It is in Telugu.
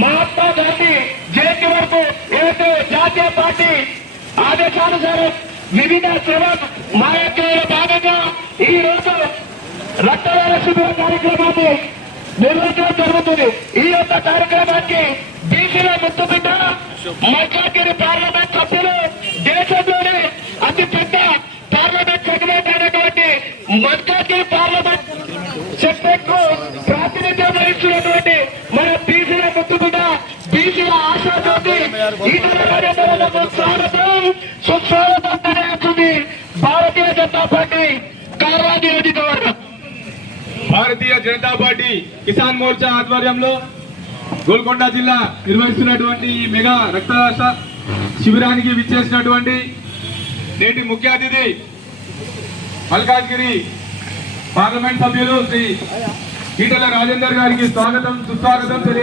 మహాత్మా గాంధీ జయంతి వరకు ఏదైతే జాతీయ పార్టీ ఆదేశానుసారం వివిధ సేవా మార్గంలో భాగంగా ఈ రోజు రక్తదాన శిబిర కార్యక్రమాన్ని నిర్వహించడం జరుగుతుంది. ఈ యొక్క కార్యక్రమానికి బీసీల ముద్దుబిడ్డ మల్కాజ్గిరి పార్లమెంట్ సభ్యులు, దేశంలోనే అతి పెద్ద పార్లమెంట్ సెగ్మెంట్ అయినటువంటి మల్కాజ్గిరి పార్లమెంట్ సెగ్మెంట్ కు ప్రాతినిధ్యం వహిస్తున్నటువంటి మన బీసీల ముద్దుబిడ్డ, బీసీల ఆశాజ్యోతి స్వాగతం సుస్వాగతం తెలియజేస్తుంది భారతీయ జనతా పార్టీ కాల్వ నియోజకవర్గం. భారతీయ జనతా పార్టీ కిసాన్ మోర్చా ఆధ్వర్యంలో గోల్కొండ జిల్లా నిర్వహిస్తున్నటువంటి ఈ మెగా రక్తదాన శిబిరానికి విచ్చేసినటువంటి నేటి ముఖ్య అతిథి మల్కాజ్గిరి పార్లమెంట్ సభ్యులు శ్రీ ఈటెల రాజేందర్ గారికి స్వాగతం సుస్వాగతం తెలియజేస్తున్నారు.